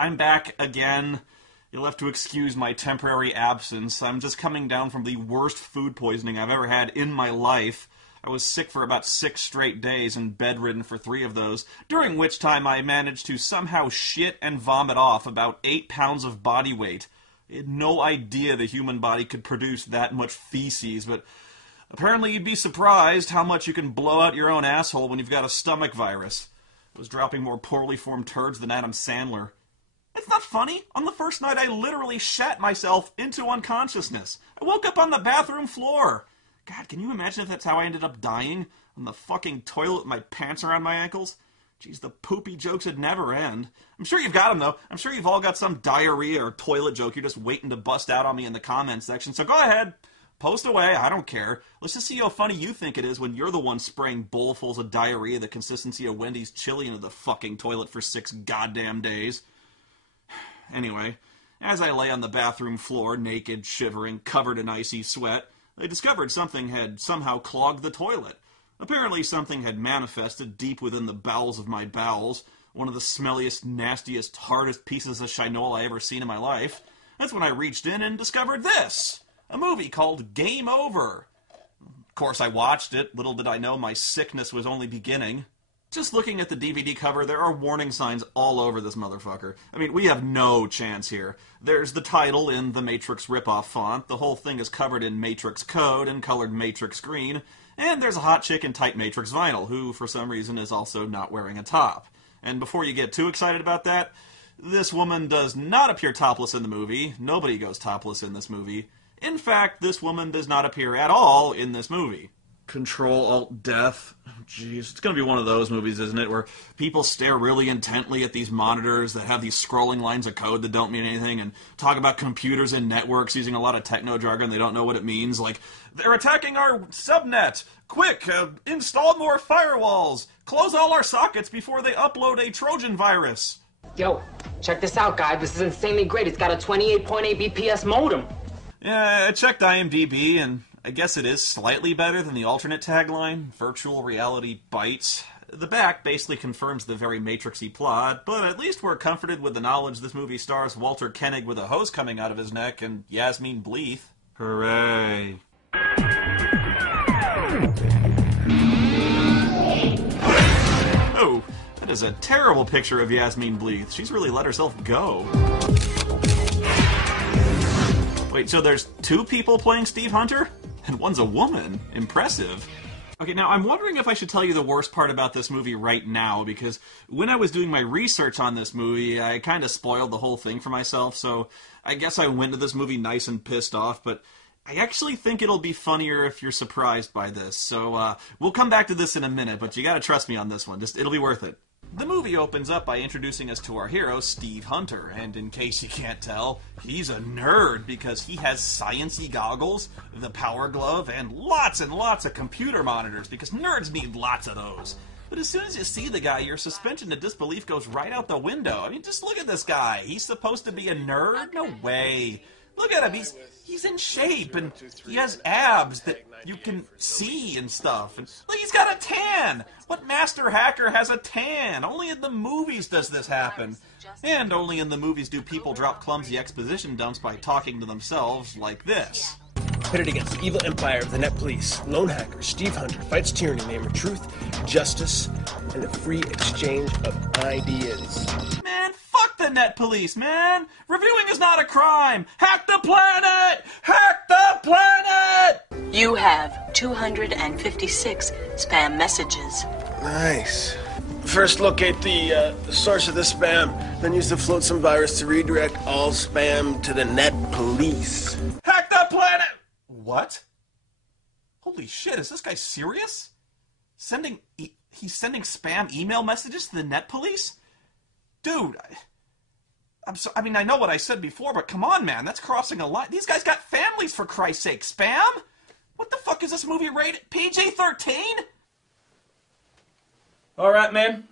I'm back again. You'll have to excuse my temporary absence. I'm just coming down from the worst food poisoning I've ever had in my life. I was sick for about 6 straight days and bedridden for 3 of those, during which time I managed to somehow shit and vomit off about 8 pounds of body weight. I had no idea the human body could produce that much feces, but apparently you'd be surprised how much you can blow out your own asshole when you've got a stomach virus. I was dropping more poorly formed turds than Adam Sandler. It's not funny. On the first night, I literally shat myself into unconsciousness. I woke up on the bathroom floor. God, can you imagine if that's how I ended up dying? On the fucking toilet with my pants around my ankles? Jeez, the poopy jokes would never end. I'm sure you've got them, though. I'm sure you've all got some diarrhea or toilet joke you're just waiting to bust out on me in the comments section. So go ahead. Post away. I don't care. Let's just see how funny you think it is when you're the one spraying bowlfuls of diarrhea the consistency of Wendy's chili into the fucking toilet for 6 goddamn days. Anyway, as I lay on the bathroom floor, naked, shivering, covered in icy sweat, I discovered something had somehow clogged the toilet. Apparently something had manifested deep within the bowels of my bowels, one of the smelliest, nastiest, hardest pieces of shinola I ever seen in my life. That's when I reached in and discovered this, a movie called Game Over. Of course I watched it, little did I know my sickness was only beginning. Just looking at the DVD cover, there are warning signs all over this motherfucker. I mean, we have no chance here. There's the title in the Matrix ripoff font, the whole thing is covered in Matrix code and colored Matrix green, and there's a hot chick in tight Matrix vinyl, who, for some reason, is also not wearing a top. And before you get too excited about that, this woman does not appear topless in the movie. Nobody goes topless in this movie. In fact, this woman does not appear at all in this movie. Control-Alt-Death. Jeez, it's going to be one of those movies, isn't it, where people stare really intently at these monitors that have these scrolling lines of code that don't mean anything and talk about computers and networks using a lot of techno jargon they don't know what it means, like, they're attacking our subnet! Quick, install more firewalls! Close all our sockets before they upload a Trojan virus! Yo, check this out, guys. This is insanely great. It's got a 28.8 BPS modem. Yeah, I checked IMDb, and I guess it is slightly better than the alternate tagline, Virtual Reality Bites. The back basically confirms the very Matrixy plot, but at least we're comforted with the knowledge this movie stars Walter Koenig with a hose coming out of his neck and Yasmine Bleeth. Hooray. Oh, that is a terrible picture of Yasmine Bleeth. She's really let herself go. Wait, so there's 2 people playing Steve Hunter? And one's a woman. Impressive. Okay, now I'm wondering if I should tell you the worst part about this movie right now, because when I was doing my research on this movie, I kind of spoiled the whole thing for myself, so I guess I went to this movie nice and pissed off, but I actually think it'll be funnier if you're surprised by this, so we'll come back to this in a minute, but you gotta trust me on this one. It'll be worth it. The movie opens up by introducing us to our hero, Steve Hunter, and in case you can't tell, he's a nerd because he has science-y goggles, the power glove, and lots of computer monitors because nerds need lots of those. But as soon as you see the guy, your suspension of disbelief goes right out the window. I mean, just look at this guy. He's supposed to be a nerd? No way. Look at him. He's in shape, and he has abs that you can see and stuff. And look, he's got a tan. What master hacker has a tan? Only in the movies does this happen. And only in the movies do people drop clumsy exposition dumps by talking to themselves like this. Pitted against the evil empire of the net police, lone hacker Steve Hunter fights tyranny in the name of truth, justice, and the free exchange of ideas. Man, fuck the net police, man! Reviewing is not a crime! Hack the planet! Hack the planet! You have 256 spam messages. Nice. First locate the source of the spam, then use the flotsam virus to redirect all spam to the net police. Hack the planet! What? Holy shit, is this guy serious? He's sending spam email messages to the net police? Dude, I mean, I know what I said before, but come on, man, that's crossing a line. These guys got families, for Christ's sake. Spam? What the fuck is this movie rated? PG-13? Alright, man.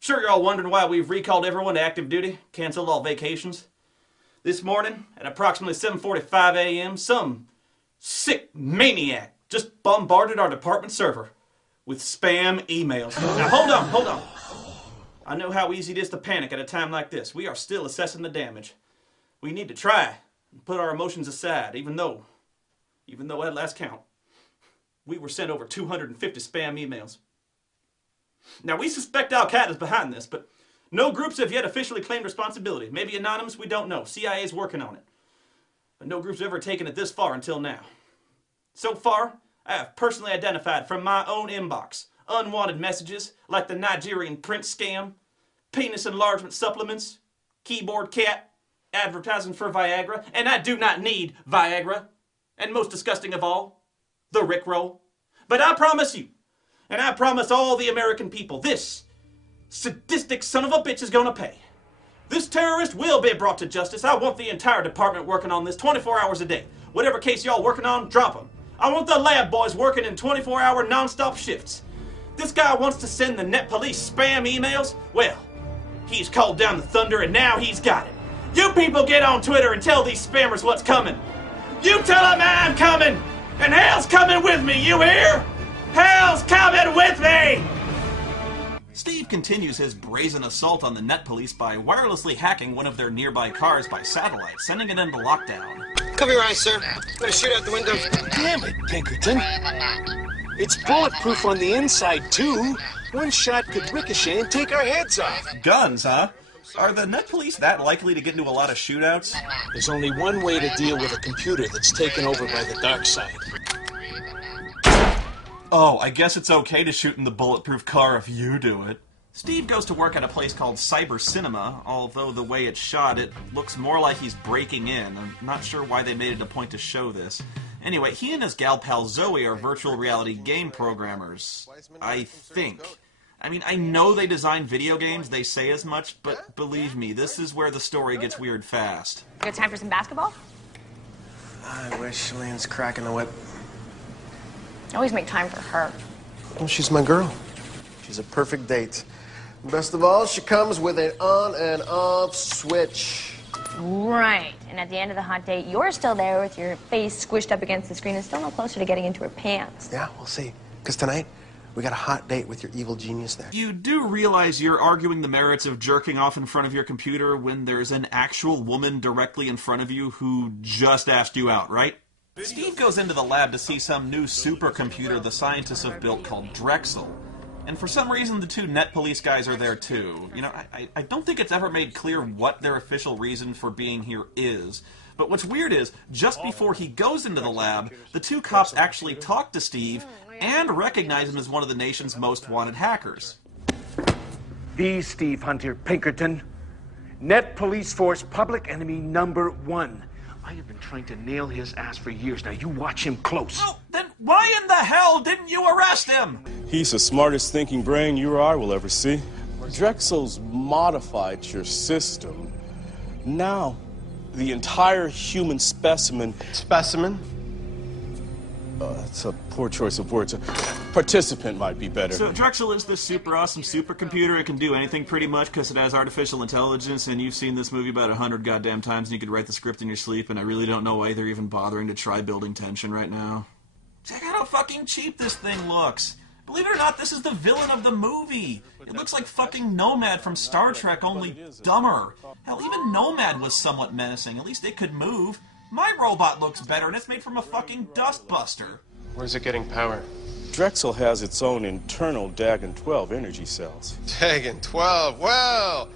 Sure you're all wondering why we've recalled everyone to active duty, canceled all vacations. This morning, at approximately 7:45 a.m., some sick maniac just bombarded our department server with spam emails. Now, hold on. I know how easy it is to panic at a time like this. We are still assessing the damage. We need to try and put our emotions aside, even though at last count, we were sent over 250 spam emails. Now, we suspect Al-Qaeda is behind this, but no groups have yet officially claimed responsibility. Maybe anonymous, we don't know. CIA's working on it. But no group's ever taken it this far until now. So far, I have personally identified from my own inbox unwanted messages like the Nigerian print scam, penis enlargement supplements, keyboard cat, advertising for Viagra, and I do not need Viagra. And most disgusting of all, the Rickroll. But I promise you, and I promise all the American people, this sadistic son of a bitch is gonna pay. This terrorist will be brought to justice. I want the entire department working on this 24 hours a day. Whatever case y'all working on, drop them. I want the lab boys working in 24-hour non-stop shifts. This guy wants to send the net police spam emails? Well, he's called down the thunder and now he's got it. You people get on Twitter and tell these spammers what's coming. You tell them I'm coming, and hell's coming with me, you hear? Hell's coming with me! Steve continues his brazen assault on the net police by wirelessly hacking one of their nearby cars by satellite, sending it into lockdown. Cover your eyes, sir. I'm gonna shoot out the window. Damn it, Pinkerton. It's bulletproof on the inside, too. One shot could ricochet and take our heads off. Guns, huh? Are the net police that likely to get into a lot of shootouts? There's only one way to deal with a computer that's taken over by the dark side. Oh, I guess it's okay to shoot in the bulletproof car if you do it. Steve goes to work at a place called Cyber Cinema, although the way it's shot, it looks more like he's breaking in. I'm not sure why they made it a point to show this. Anyway, he and his gal pal Zoe are virtual reality game programmers. I think. I mean, I know they design video games, they say as much, but believe me, this is where the story gets weird fast. You got time for some basketball? I wish Lean's cracking the whip. Always make time for her. Well, she's my girl. She's a perfect date. Best of all, she comes with an on and off switch. Right. And at the end of the hot date, you're still there with your face squished up against the screen and still no closer to getting into her pants. Yeah, we'll see. Because tonight, we got a hot date with your evil genius there. You do realize you're arguing the merits of jerking off in front of your computer when there's an actual woman directly in front of you who just asked you out, right? Steve goes into the lab to see some new supercomputer the scientists have built called Drexel. And for some reason, the two net police guys are there too. You know, I don't think it's ever made clear what their official reason for being here is. But what's weird is, just before he goes into the lab, the two cops actually talk to Steve and recognize him as one of the nation's most wanted hackers. The Steve Hunter Pinkerton, Net Police Force public enemy #1. I have been trying to nail his ass for years. Now you watch him close. Well, then why in the hell didn't you arrest him? He's the smartest thinking brain you or I will ever see. Drexel's modified your system. Now, the entire human specimen... Specimen? That's a poor choice of words. A participant might be better. So Drexel is this super awesome supercomputer. It can do anything pretty much because it has artificial intelligence, and you've seen this movie about 100 goddamn times, and you could write the script in your sleep, and I really don't know why they're even bothering to try building tension right now. Check out how fucking cheap this thing looks. Believe it or not, this is the villain of the movie. It looks like fucking Nomad from Star Trek, only dumber. Hell, even Nomad was somewhat menacing. At least it could move. My robot looks better, and it's made from a fucking dustbuster. Where's it getting power? Drexel has its own internal Dagon-12 energy cells. Dagon-12, well,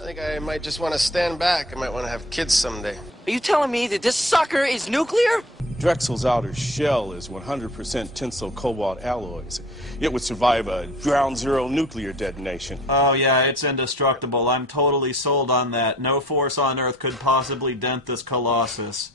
I think I might just want to stand back. I might want to have kids someday. Are you telling me that this sucker is nuclear? Drexel's outer shell is 100% tensile cobalt alloys. It would survive a ground zero nuclear detonation. Oh yeah, it's indestructible. I'm totally sold on that. No force on Earth could possibly dent this colossus.